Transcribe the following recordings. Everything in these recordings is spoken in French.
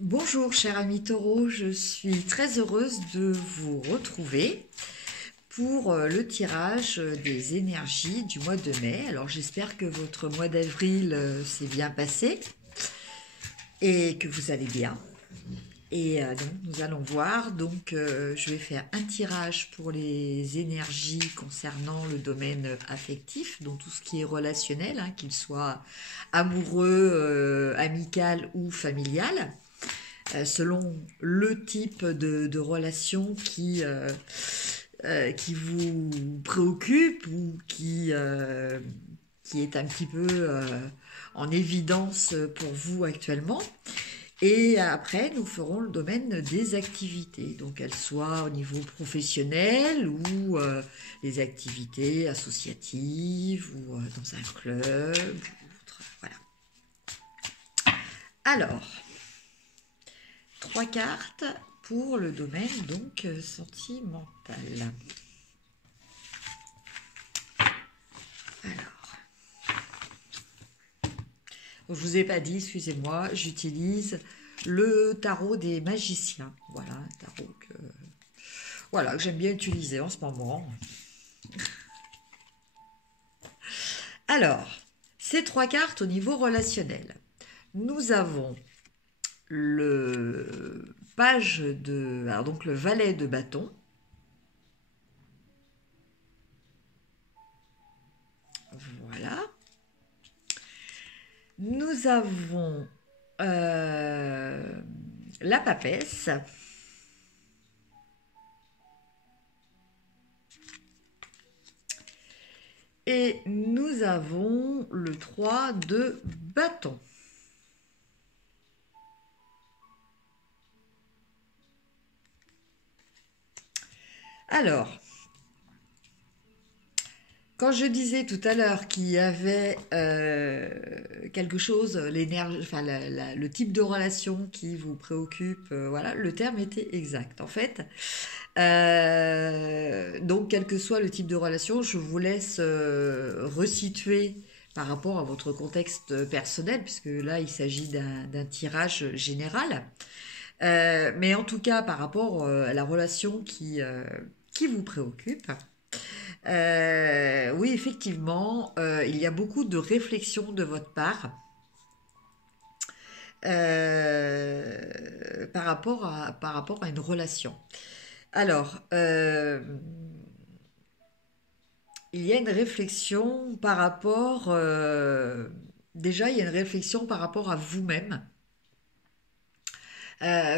Bonjour cher ami Taureau, je suis très heureuse de vous retrouver pour le tirage des énergies du mois de mai. Alors j'espère que votre mois d'avril s'est bien passé et que vous allez bien. Donc nous allons voir, je vais faire un tirage pour les énergies concernant le domaine affectif, donc tout ce qui est relationnel, hein, qu'il soit amoureux, amical ou familial. Selon le type de relation qui vous préoccupe ou qui est un petit peu en évidence pour vous actuellement. Et après, nous ferons le domaine des activités, donc qu'elles soient au niveau professionnel ou les activités associatives ou dans un club. Voilà. Alors, 3 cartes pour le domaine donc sentimental. Alors, je vous ai pas dit, excusez-moi, j'utilise le tarot des magiciens. Voilà, un tarot que j'aime bien utiliser en ce moment. Alors, ces 3 cartes au niveau relationnel. Nous avons le le valet de bâton. Voilà. Nous avons la papesse. Et nous avons le 3 de bâton. Alors, quand je disais tout à l'heure qu'il y avait quelque chose, l'énergie, enfin le type de relation qui vous préoccupe, voilà, le terme était exact. En fait, donc quel que soit le type de relation, je vous laisse resituer par rapport à votre contexte personnel, puisque là il s'agit d'un tirage général. Mais en tout cas, par rapport à la relation qui vous préoccupe, oui, effectivement, il y a beaucoup de réflexion de votre part par rapport à une relation. Alors, il y a une réflexion par rapport... déjà, il y a une réflexion par rapport à vous-même.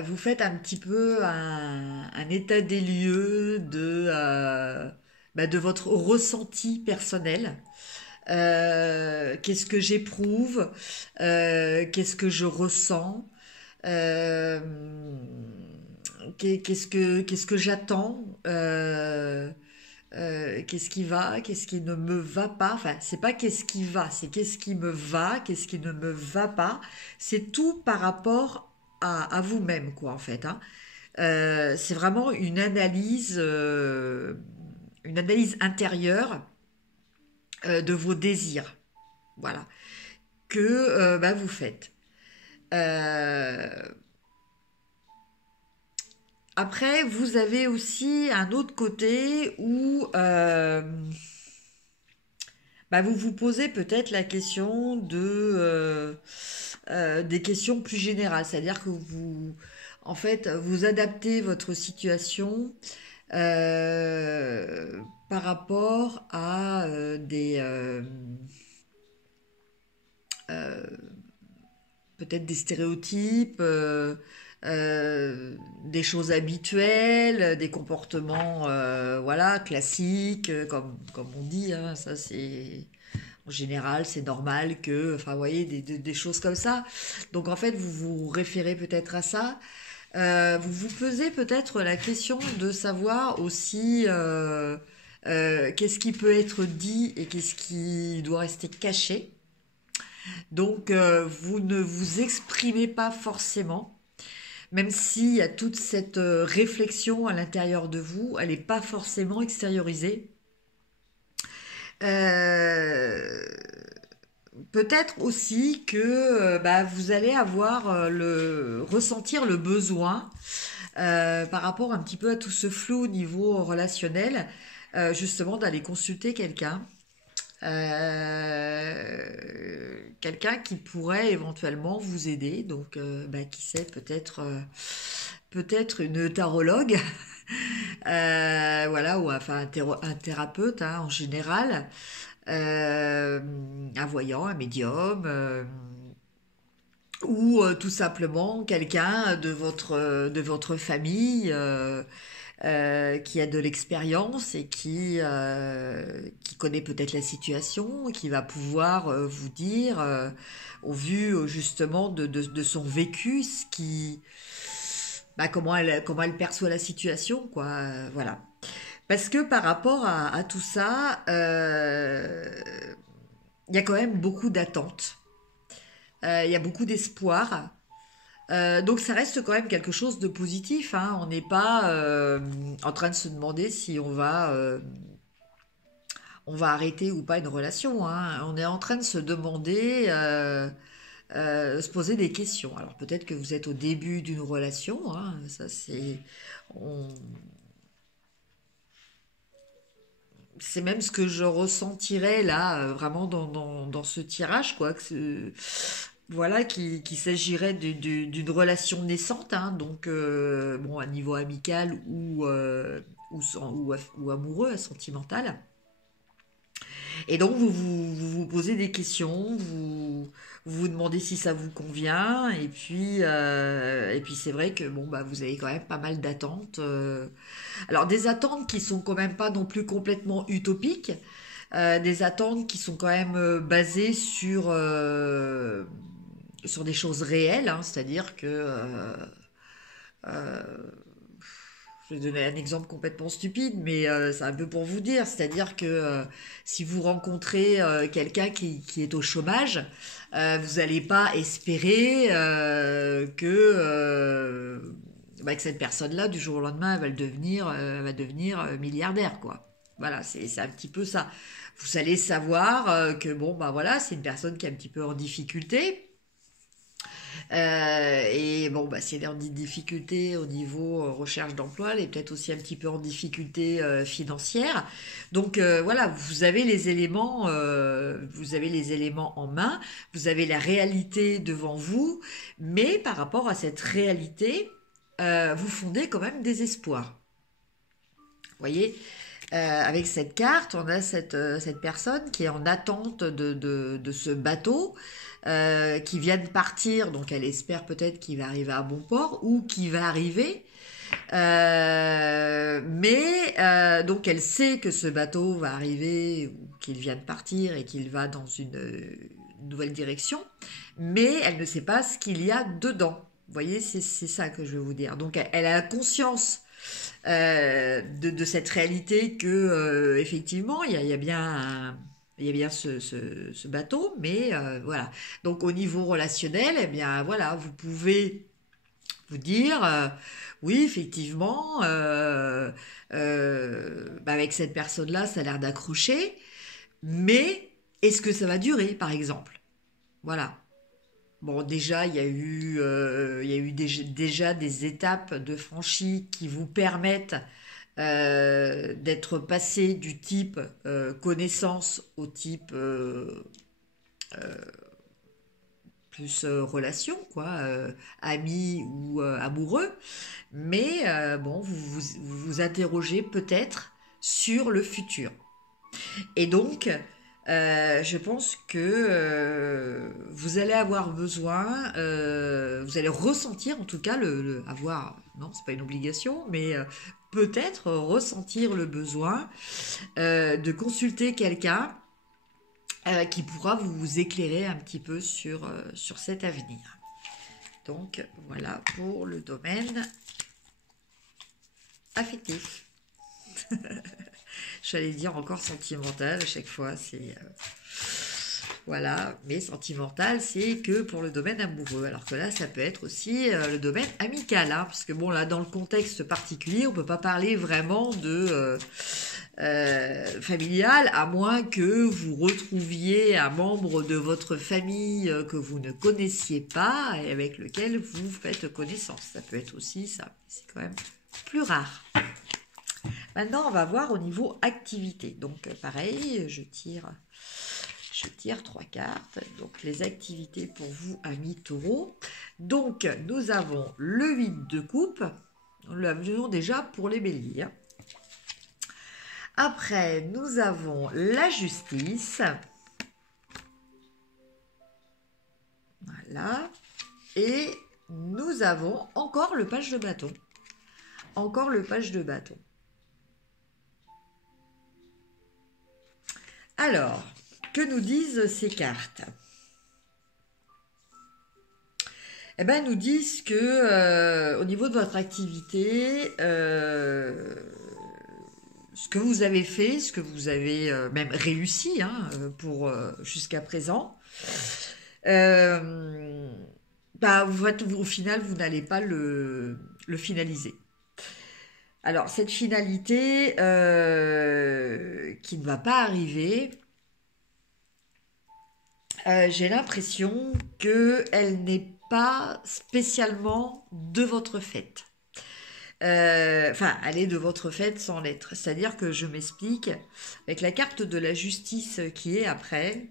Vous faites un petit peu un état des lieux de votre ressenti personnel. Qu'est-ce que j'éprouve, qu'est-ce que je ressens, euh, qu'est-ce que j'attends, qu'est-ce qui va, qu'est-ce qui ne me va pas. Enfin, c'est pas qu'est-ce qui va, c'est qu'est-ce qui me va, qu'est-ce qui ne me va pas. C'est tout par rapport à vous-même, quoi, en fait. Hein. C'est vraiment une analyse intérieure de vos désirs, voilà, que vous faites. Euh, Après, vous avez aussi un autre côté où vous vous posez peut-être la question des questions plus générales, c'est-à-dire que en fait, vous adaptez votre situation par rapport à euh, peut-être des stéréotypes, des choses habituelles, des comportements voilà, classiques, comme on dit, hein, ça c'est en général, c'est normal que, enfin, vous voyez, des choses comme ça. Donc en fait, vous vous référez peut-être à ça. Vous vous posez peut-être la question de savoir aussi qu'est-ce qui peut être dit et qu'est-ce qui doit rester caché. Donc, vous ne vous exprimez pas forcément, même s'il y a toute cette réflexion à l'intérieur de vous, elle n'est pas forcément extériorisée. Euh, peut-être aussi que bah, vous allez avoir ressentir le besoin par rapport un petit peu à tout ce flou au niveau relationnel, justement d'aller consulter quelqu'un. Quelqu'un qui pourrait éventuellement vous aider, donc bah, qui sait, peut-être une tarologue, voilà, ou enfin un thérapeute hein, en général, un voyant, un médium, ou tout simplement quelqu'un de votre famille qui a de l'expérience et qui connaît peut-être la situation, et qui va pouvoir vous dire, au vu justement de son vécu, ce qui, bah, comment elle perçoit la situation, quoi. Voilà. Parce que par rapport à tout ça, il y a quand même beaucoup d'attentes, il y a beaucoup d'espoir. Donc ça reste quand même quelque chose de positif, hein. On n'est pas en train de se demander si on va arrêter ou pas une relation, hein. On est en train de se demander, se poser des questions. Alors peut-être que vous êtes au début d'une relation, hein. Ça on- c'est même ce que je ressentirais là, vraiment dans ce tirage, quoi. Voilà, qu'il s'agirait d'une relation naissante, hein, donc bon, à niveau amical ou amoureux, sentimental. Et donc vous posez des questions, vous demandez si ça vous convient, et puis c'est vrai que bon bah vous avez quand même pas mal d'attentes. Alors des attentes qui sont quand même pas non plus complètement utopiques, des attentes qui sont quand même basées sur des choses réelles, hein, c'est-à-dire que euh, je vais donner un exemple complètement stupide, mais c'est un peu pour vous dire, c'est-à-dire que si vous rencontrez quelqu'un qui est au chômage, vous n'allez pas espérer bah, que cette personne-là, du jour au lendemain, elle va devenir milliardaire, quoi. Voilà, c'est un petit peu ça. Vous allez savoir que bon, bah voilà, c'est une personne qui est un petit peu en difficulté, et bon, bah, si elle est en difficulté au niveau recherche d'emploi, elle est peut-être aussi un petit peu en difficulté financière. Donc voilà, vous avez les éléments en main, vous avez la réalité devant vous, mais par rapport à cette réalité, vous fondez quand même des espoirs. Vous voyez, avec cette carte, on a cette personne qui est en attente de ce bateau qui vient de partir, donc elle espère peut-être qu'il va arriver à bon port ou qu'il va arriver. Donc elle sait que ce bateau va arriver ou qu'il vient de partir et qu'il va dans une nouvelle direction, mais elle ne sait pas ce qu'il y a dedans. Vous voyez, c'est ça que je veux vous dire. Donc elle a conscience de cette réalité que effectivement il y a bien il y a bien ce bateau, mais voilà. Donc au niveau relationnel, eh bien voilà, vous pouvez vous dire oui effectivement bah, avec cette personne-là ça a l'air d'accrocher, mais est-ce que ça va durer par exemple? Voilà. Bon, déjà, il y a eu déjà des étapes de franchie qui vous permettent d'être passé du type connaissance au type plus relation, quoi, ami ou amoureux. Mais bon, vous interrogez peut-être sur le futur. Et donc, je pense que vous allez avoir besoin, vous allez ressentir en tout cas non, c'est pas une obligation, mais peut-être ressentir le besoin de consulter quelqu'un qui pourra vous éclairer un petit peu sur cet avenir. Donc voilà pour le domaine affectif. J'allais dire encore sentimental à chaque fois, voilà, mais sentimental, c'est que pour le domaine amoureux. Alors que là, ça peut être aussi le domaine amical, hein, parce que bon, là, dans le contexte particulier, on peut pas parler vraiment familiale, à moins que vous retrouviez un membre de votre famille que vous ne connaissiez pas et avec lequel vous faites connaissance. Ça peut être aussi ça, c'est quand même plus rare. Maintenant, on va voir au niveau activité. Donc, pareil, je tire 3 cartes. Donc, les activités pour vous, amis taureaux. Donc, nous avons le 8 de coupe. Nous l'avions déjà pour les béliers. Après, nous avons la justice. Voilà. Et nous avons encore le page de bâton. Encore le page de bâton. Alors, que nous disent ces cartes? Eh bien, nous disent que au niveau de votre activité, ce que vous avez fait, ce que vous avez même réussi pour jusqu'à présent, au final, vous n'allez pas le finaliser. Alors, cette finalité qui ne va pas arriver, j'ai l'impression qu'elle n'est pas spécialement de votre fait. Enfin, elle est de votre fait sans l'être. C'est-à-dire que je m'explique, avec la carte de la justice qui est après,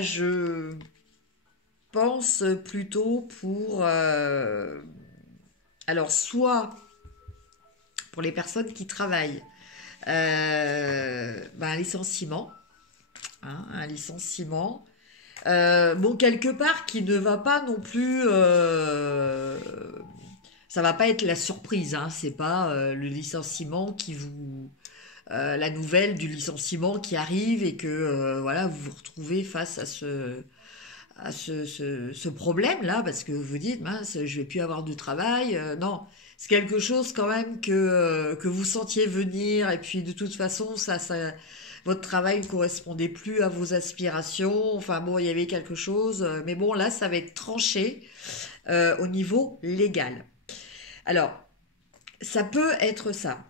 je pense plutôt pour... alors, soit pour les personnes qui travaillent, un licenciement. Un licenciement. Quelque part, qui ne va pas non plus... ça va pas être la surprise, c'est pas le licenciement qui vous... la nouvelle du licenciement qui arrive et que vous vous retrouvez face à ce problème-là, parce que vous dites, mince, je vais plus avoir de travail. Non, c'est quelque chose quand même que vous sentiez venir, et puis de toute façon, votre travail ne correspondait plus à vos aspirations. Enfin bon, il y avait quelque chose, mais bon, là, ça va être tranché au niveau légal. Alors, ça peut être ça.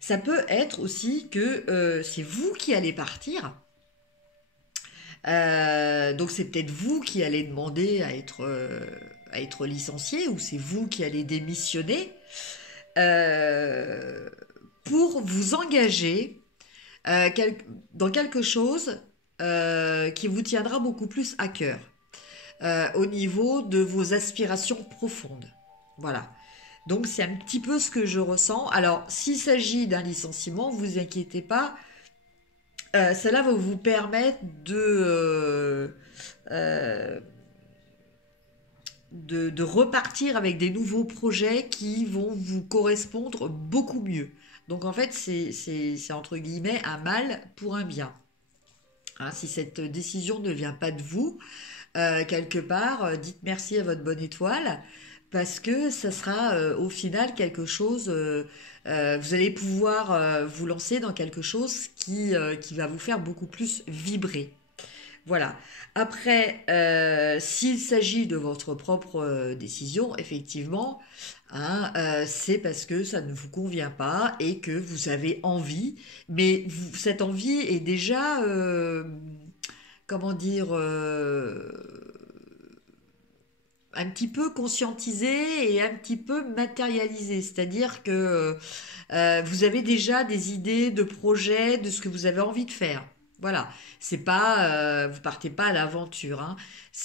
Ça peut être aussi que c'est vous qui allez partir. Donc c'est peut-être vous qui allez demander à être licencié, ou c'est vous qui allez démissionner pour vous engager dans quelque chose qui vous tiendra beaucoup plus à cœur au niveau de vos aspirations profondes. Voilà. Donc c'est un petit peu ce que je ressens. Alors s'il s'agit d'un licenciement, vous inquiétez pas. Cela va vous permettre de repartir avec des nouveaux projets qui vont vous correspondre beaucoup mieux. Donc en fait, c'est entre guillemets un mal pour un bien. Si cette décision ne vient pas de vous, quelque part, dites merci à votre bonne étoile, parce que ça sera au final quelque chose... vous allez pouvoir vous lancer dans quelque chose qui va vous faire beaucoup plus vibrer. Voilà. Après, s'il s'agit de votre propre décision, effectivement, c'est parce que ça ne vous convient pas et que vous avez envie, mais cette envie est déjà, un petit peu conscientisé et un petit peu matérialisé. C'est-à-dire que vous avez déjà des idées de projets, de ce que vous avez envie de faire. Voilà, c'est pas, vous partez pas à l'aventure.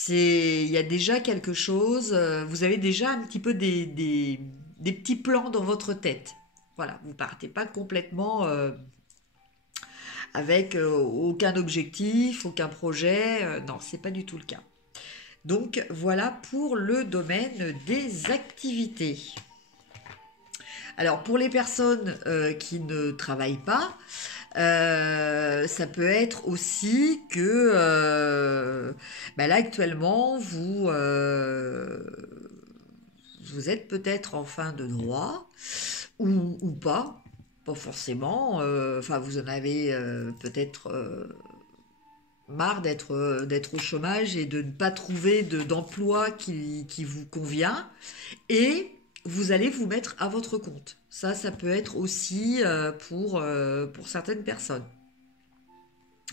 Il y a déjà quelque chose. Vous avez déjà un petit peu des petits plans dans votre tête. Voilà, vous partez pas complètement avec aucun objectif, aucun projet. Non, c'est pas du tout le cas. Donc voilà pour le domaine des activités. Alors pour les personnes qui ne travaillent pas, ça peut être aussi que là actuellement vous êtes peut-être en fin de droit ou pas forcément. Vous en avez peut-être marre d'être au chômage et de ne pas trouver d'emploi qui vous convient, et vous allez vous mettre à votre compte. Ça peut être aussi pour certaines personnes.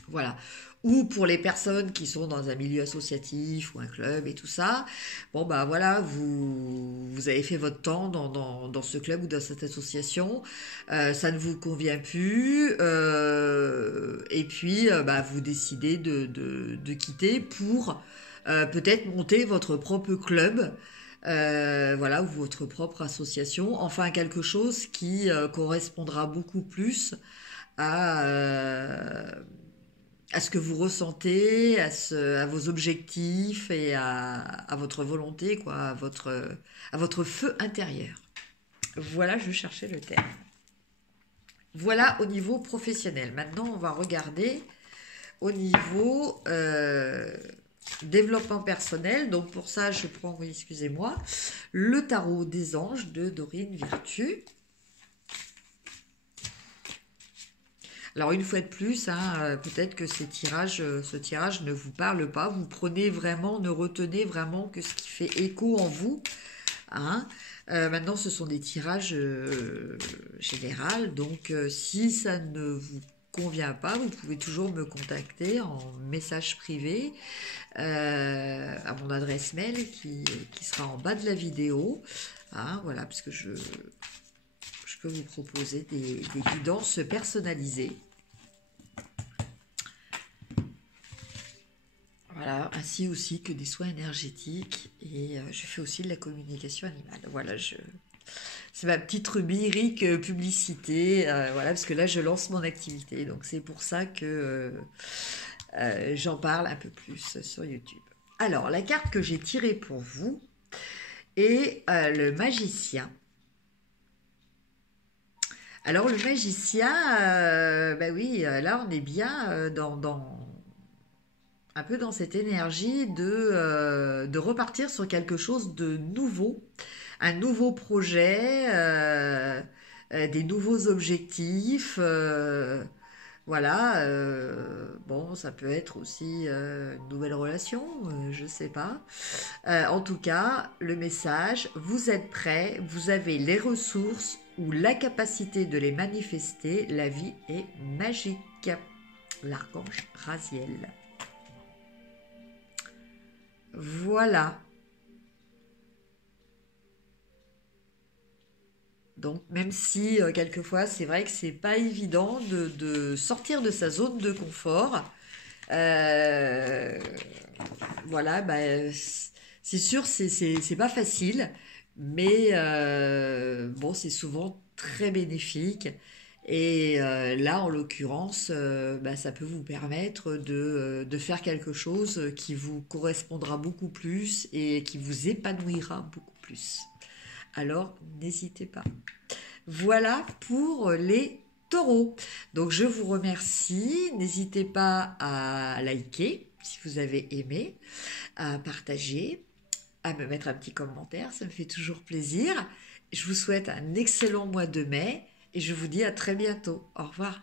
Voilà. Ou pour les personnes qui sont dans un milieu associatif ou un club et tout ça. Bon, bah voilà, vous avez fait votre temps dans ce club ou dans cette association. Ça ne vous convient plus. Et puis, bah, vous décidez de quitter pour peut-être monter votre propre club. Voilà, ou votre propre association. Enfin, quelque chose qui correspondra beaucoup plus à, à ce que vous ressentez, à vos objectifs et à votre volonté, quoi, à votre feu intérieur. Voilà, je cherchais le terme. Voilà au niveau professionnel. Maintenant, on va regarder au niveau développement personnel. Donc pour ça, je prends, oui, excusez-moi, le tarot des anges de Dorine Virtue. Alors une fois de plus, hein, peut-être que ce tirage ne vous parle pas. Vous prenez vraiment, ne retenez vraiment que ce qui fait écho en vous. Hein. Maintenant, ce sont des tirages généraux. Donc si ça ne vous convient pas, vous pouvez toujours me contacter en message privé à mon adresse mail qui sera en bas de la vidéo. Hein, voilà, parce que je peux vous proposer des guidances personnalisées. Voilà, ainsi aussi que des soins énergétiques et je fais aussi de la communication animale. Voilà, c'est ma petite rubrique publicité, voilà, parce que là je lance mon activité, donc c'est pour ça que j'en parle un peu plus sur YouTube. Alors, la carte que j'ai tirée pour vous est le magicien. Alors le magicien, bah oui, là on est bien un peu dans cette énergie de repartir sur quelque chose de nouveau, un nouveau projet, des nouveaux objectifs. Voilà, bon, ça peut être aussi une nouvelle relation, je sais pas. En tout cas, le message, vous êtes prêts, vous avez les ressources ou la capacité de les manifester, la vie est magique. L'archange Raziel. Voilà. Donc même si quelquefois c'est vrai que c'est pas évident de sortir de sa zone de confort, euh, voilà, bah, c'est sûr c'est pas facile, mais bon c'est souvent très bénéfique. Et là, en l'occurrence, bah, ça peut vous permettre de faire quelque chose qui vous correspondra beaucoup plus et qui vous épanouira beaucoup plus. Alors, n'hésitez pas. Voilà pour les taureaux. Donc, je vous remercie. N'hésitez pas à liker si vous avez aimé, à partager, à me mettre un petit commentaire. Ça me fait toujours plaisir. Je vous souhaite un excellent mois de mai et je vous dis à très bientôt. Au revoir.